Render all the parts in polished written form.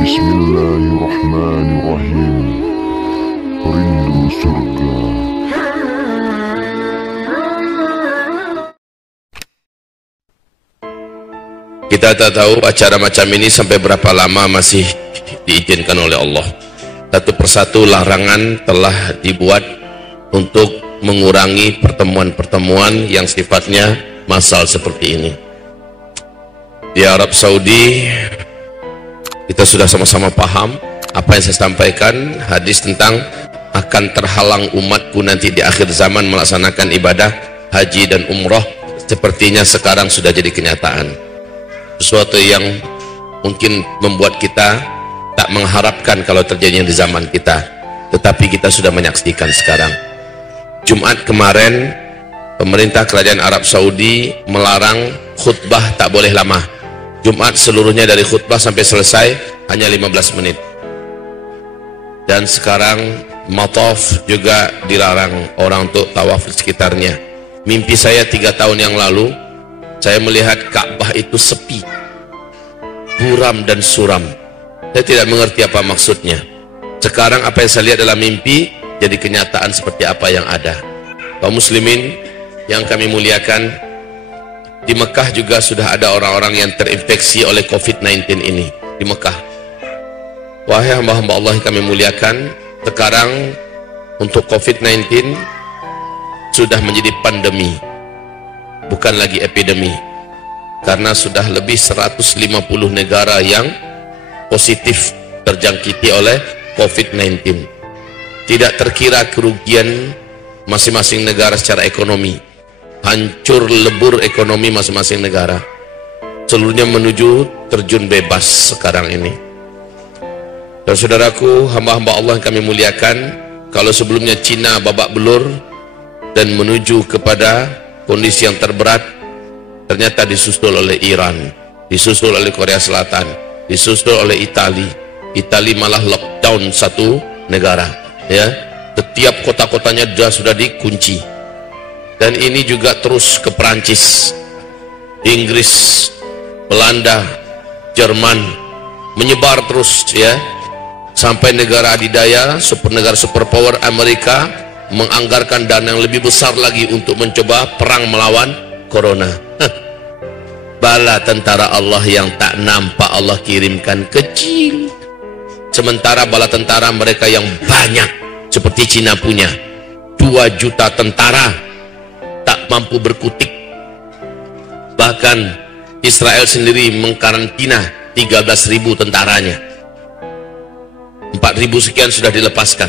Bismillahirrahmanirrahim. Rindu surga. Kita tak tahu acara macam ini sampai berapa lama masih diizinkan oleh Allah. Satu persatu larangan telah dibuat untuk mengurangi pertemuan-pertemuan yang sifatnya massal seperti ini. Di Arab Saudi kita sudah sama-sama paham apa yang saya sampaikan, hadis tentang akan terhalang umatku nanti di akhir zaman melaksanakan ibadah haji dan umroh, sepertinya sekarang sudah jadi kenyataan. Sesuatu yang mungkin membuat kita tak mengharapkan kalau terjadinya di zaman kita, tetapi kita sudah menyaksikan sekarang. Jumat kemarin pemerintah kerajaan Arab Saudi melarang khutbah tak boleh lama. Jumat seluruhnya dari khutbah sampai selesai hanya 15 menit. Dan sekarang mataf juga dilarang orang untuk tawaf di sekitarnya. Mimpi saya 3 tahun yang lalu, saya melihat Ka'bah itu sepi, buram dan suram. Saya tidak mengerti apa maksudnya. Sekarang apa yang saya lihat dalam mimpi jadi kenyataan seperti apa yang ada. Kaum muslimin yang kami muliakan, di Mekah juga sudah ada orang-orang yang terinfeksi oleh COVID-19 ini di Mekah. Wahai hamba-hamba Allah yang kami muliakan, sekarang untuk COVID-19 sudah menjadi pandemi, bukan lagi epidemi, karena sudah lebih 150 negara yang positif terjangkiti oleh COVID-19. Tidak terkira kerugian masing-masing negara secara ekonomi, hancur lebur ekonomi masing-masing negara, seluruhnya menuju terjun bebas sekarang ini. Dan saudaraku, hamba-hamba Allah yang kami muliakan, kalau sebelumnya Cina babak belur dan menuju kepada kondisi yang terberat, ternyata disusul oleh Iran, disusul oleh Korea Selatan, disusul oleh Itali malah lockdown satu negara, ya, setiap kota-kotanya sudah dikunci. Dan ini juga terus ke Perancis, Inggris, Belanda, Jerman, menyebar terus, ya, sampai negara adidaya, negara superpower Amerika menganggarkan dana yang lebih besar lagi untuk mencoba perang melawan corona. Bala tentara Allah yang tak nampak Allah kirimkan kecil, sementara bala tentara mereka yang banyak seperti Cina punya 2 juta tentara tak mampu berkutik. Bahkan Israel sendiri mengkarantina 13.000 tentaranya, 4.000 sekian sudah dilepaskan.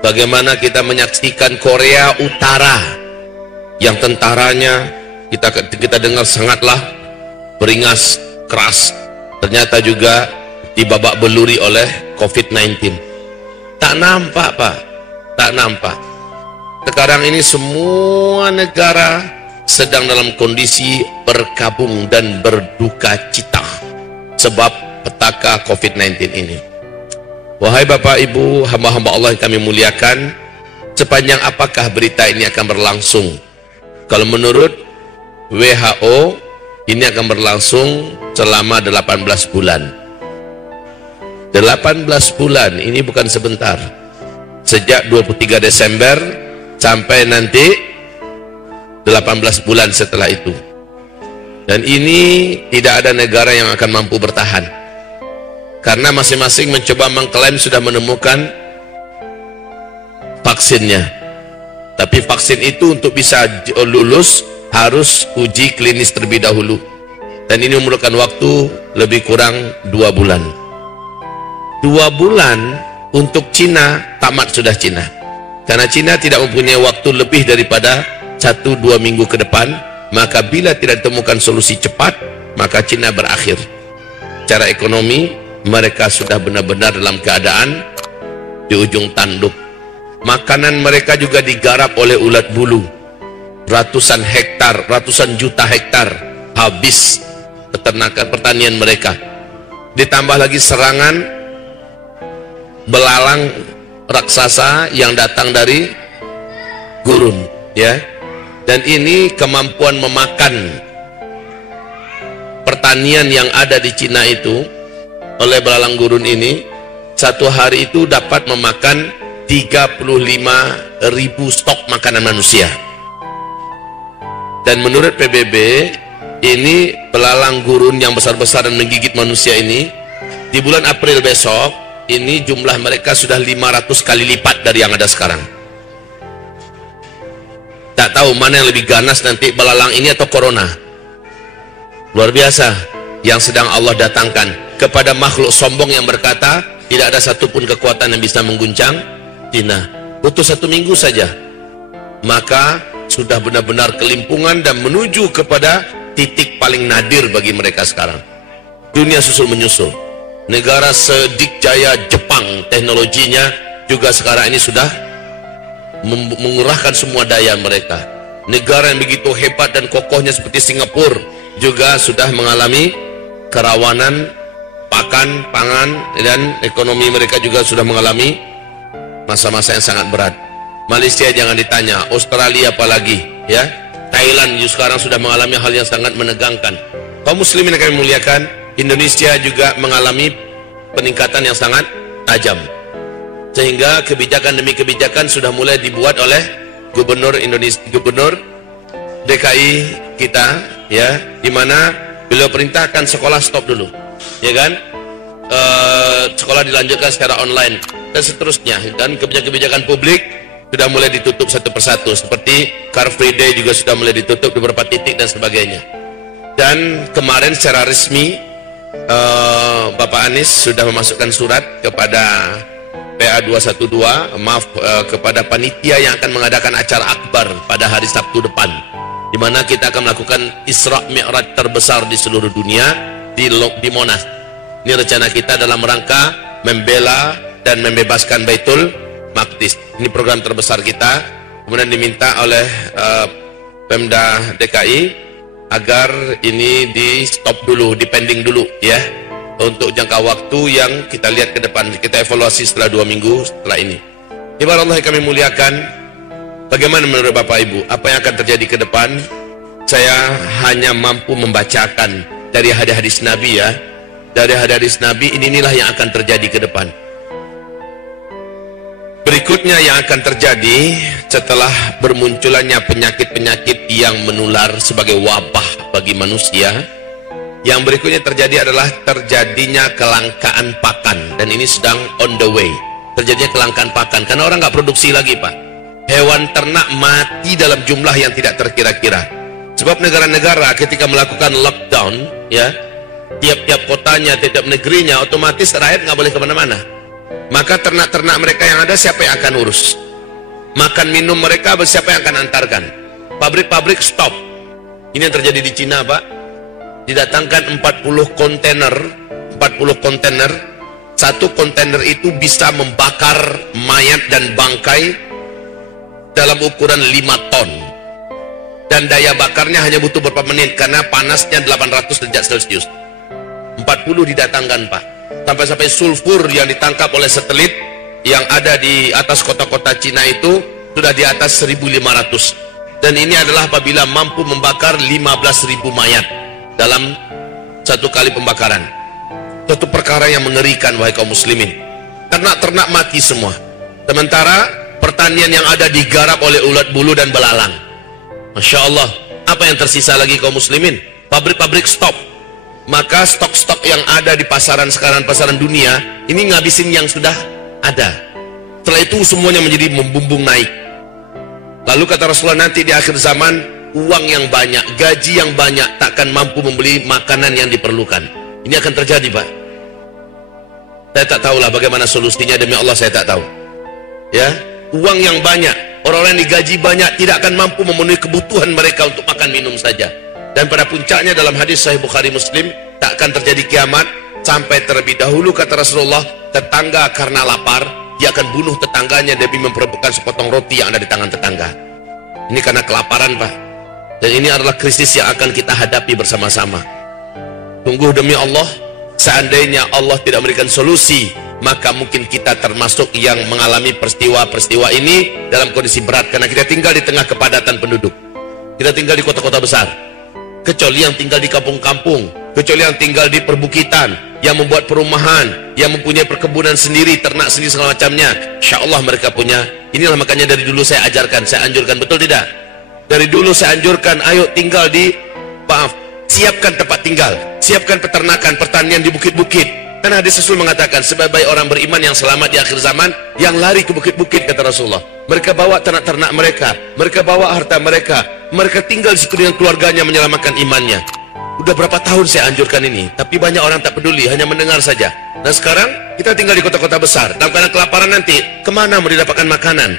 Bagaimana kita menyaksikan Korea Utara yang tentaranya kita dengar sangatlah beringas keras, ternyata juga dibabak beluri oleh COVID-19. Tak nampak, Pak, tak nampak. Sekarang ini semua negara sedang dalam kondisi berkabung dan berduka cita sebab petaka COVID-19 ini. Wahai Bapak Ibu, hamba-hamba Allah yang kami muliakan, sepanjang apakah berita ini akan berlangsung? Kalau menurut WHO, ini akan berlangsung selama 18 bulan. 18 bulan, ini bukan sebentar. Sejak 23 Desember sampai nanti 18 bulan setelah itu. Dan ini tidak ada negara yang akan mampu bertahan, karena masing-masing mencoba mengklaim sudah menemukan vaksinnya. Tapi vaksin itu untuk bisa lulus harus uji klinis terlebih dahulu, dan ini memerlukan waktu lebih kurang 2 bulan. 2 bulan untuk Cina, tamat sudah Cina. Karena Cina tidak mempunyai waktu lebih daripada 1-2 minggu ke depan, maka bila tidak ditemukan solusi cepat, maka Cina berakhir. Secara ekonomi, mereka sudah benar-benar dalam keadaan di ujung tanduk. Makanan mereka juga digarap oleh ulat bulu. Ratusan hektar, ratusan juta hektar habis peternakan pertanian mereka. Ditambah lagi serangan belalang raksasa yang datang dari gurun, ya. Dan ini kemampuan memakan pertanian yang ada di Cina itu oleh belalang gurun ini, satu hari itu dapat memakan 35.000 stok makanan manusia. Dan menurut PBB, ini belalang gurun yang besar-besar dan menggigit manusia ini, di bulan April besok, ini jumlah mereka sudah 500 kali lipat dari yang ada sekarang. Tak tahu mana yang lebih ganas nanti, belalang ini atau corona. Luar biasa yang sedang Allah datangkan kepada makhluk sombong yang berkata tidak ada satupun kekuatan yang bisa mengguncang Cina. Butuh 1 minggu saja, maka sudah benar-benar kelimpungan dan menuju kepada titik paling nadir bagi mereka sekarang. Dunia susul menyusul. Negara sedikjaya Jepang, teknologinya juga sekarang ini sudah mengerahkan semua daya mereka. Negara yang begitu hebat dan kokohnya seperti Singapura juga sudah mengalami kerawanan pangan, dan ekonomi mereka juga sudah mengalami masa-masa yang sangat berat. Malaysia jangan ditanya, Australia apalagi, ya. Thailand juga sekarang sudah mengalami hal yang sangat menegangkan. Kaum muslimin yang kami muliakan, Indonesia juga mengalami peningkatan yang sangat tajam, sehingga kebijakan demi kebijakan sudah mulai dibuat oleh Gubernur DKI kita, ya, dimana beliau perintahkan sekolah stop dulu, ya kan, sekolah dilanjutkan secara online dan seterusnya, dan kebijakan-kebijakan publik sudah mulai ditutup satu persatu, seperti Car Free Day juga sudah mulai ditutup di beberapa titik dan sebagainya. Dan kemarin secara resmi Bapak Anies sudah memasukkan surat kepada PA 212, kepada panitia yang akan mengadakan acara akbar pada hari Sabtu depan, di mana kita akan melakukan Isra Mi'raj terbesar di seluruh dunia di Monas. Ini rencana kita dalam rangka membela dan membebaskan Baitul Maqdis. Ini program terbesar kita. Kemudian diminta oleh Pemda DKI agar ini di stop dulu, dipending dulu, ya, untuk jangka waktu yang kita lihat ke depan. Kita evaluasi setelah 2 minggu setelah ini. Ibarat Allah yang kami muliakan, bagaimana menurut Bapak Ibu apa yang akan terjadi ke depan? Saya hanya mampu membacakan dari hadis-hadis Nabi, ya. Dari hadis Nabi, inilah yang akan terjadi ke depan. Berikutnya yang akan terjadi setelah bermunculannya penyakit-penyakit yang menular sebagai wabah bagi manusia, yang berikutnya terjadi adalah terjadinya kelangkaan pakan, dan ini sedang on the way. Terjadinya kelangkaan pakan karena orang nggak produksi lagi, Pak. Hewan ternak mati dalam jumlah yang tidak terkira-kira. Sebab negara-negara ketika melakukan lockdown, ya, tiap-tiap kotanya, tiap-tiap negerinya, otomatis rakyat nggak boleh kemana-mana. Maka ternak-ternak mereka yang ada, siapa yang akan urus? Makan minum mereka, siapa yang akan antarkan? Pabrik-pabrik stop. Ini yang terjadi di Cina, Pak. Didatangkan 40 kontainer. Satu kontainer itu bisa membakar mayat dan bangkai dalam ukuran 5 ton. Dan daya bakarnya hanya butuh beberapa menit karena panasnya 800 derajat Celcius. 40 didatangkan, Pak. Sampai-sampai sulfur yang ditangkap oleh satelit yang ada di atas kota-kota Cina itu sudah di atas 1.500. Dan ini adalah apabila mampu membakar 15.000 mayat dalam satu kali pembakaran. Suatu perkara yang mengerikan, wahai kaum muslimin. Ternak-ternak mati semua. Sementara pertanian yang ada digarap oleh ulat bulu dan belalang. Masya Allah, apa yang tersisa lagi kaum muslimin? Pabrik-pabrik stop. Maka stok-stok yang ada di pasaran sekarang, pasaran dunia, ini ngabisin yang sudah ada. Setelah itu semuanya menjadi membumbung naik. Lalu kata Rasulullah, nanti di akhir zaman, uang yang banyak, gaji yang banyak, takkan mampu membeli makanan yang diperlukan. Ini akan terjadi, Pak. Saya tak tahulah bagaimana solusinya, demi Allah saya tak tahu. Ya, uang yang banyak, orang-orang yang digaji banyak, tidak akan mampu memenuhi kebutuhan mereka untuk makan minum saja. Dan pada puncaknya dalam hadis Sahih Bukhari Muslim, tak akan terjadi kiamat sampai terlebih dahulu, kata Rasulullah, tetangga karena lapar, dia akan bunuh tetangganya demi memperebutkan sepotong roti yang ada di tangan tetangga. Ini karena kelaparan, Pak. Dan ini adalah krisis yang akan kita hadapi bersama-sama. Sungguh demi Allah, seandainya Allah tidak memberikan solusi, maka mungkin kita termasuk yang mengalami peristiwa-peristiwa ini dalam kondisi berat, karena kita tinggal di tengah kepadatan penduduk. Kita tinggal di kota-kota besar. Kecuali yang tinggal di kampung-kampung, kecuali yang tinggal di perbukitan, yang membuat perumahan, yang mempunyai perkebunan sendiri, ternak sendiri segala macamnya. Insya Allah mereka punya. Inilah makanya dari dulu saya ajarkan, saya anjurkan, betul tidak? Dari dulu saya anjurkan, ayo tinggal di, siapkan tempat tinggal, siapkan peternakan, pertanian di bukit-bukit. Karena hadis Rasul mengatakan, sebaik-baik orang beriman yang selamat di akhir zaman, yang lari ke bukit-bukit, kata Rasulullah. Mereka bawa ternak-ternak mereka, mereka bawa harta mereka, mereka tinggal di situ dengan keluarganya menyelamatkan imannya. Udah berapa tahun saya anjurkan ini, tapi banyak orang tak peduli, hanya mendengar saja. Nah sekarang kita tinggal di kota-kota besar, dalam keadaan kelaparan nanti, kemana mau didapatkan makanan?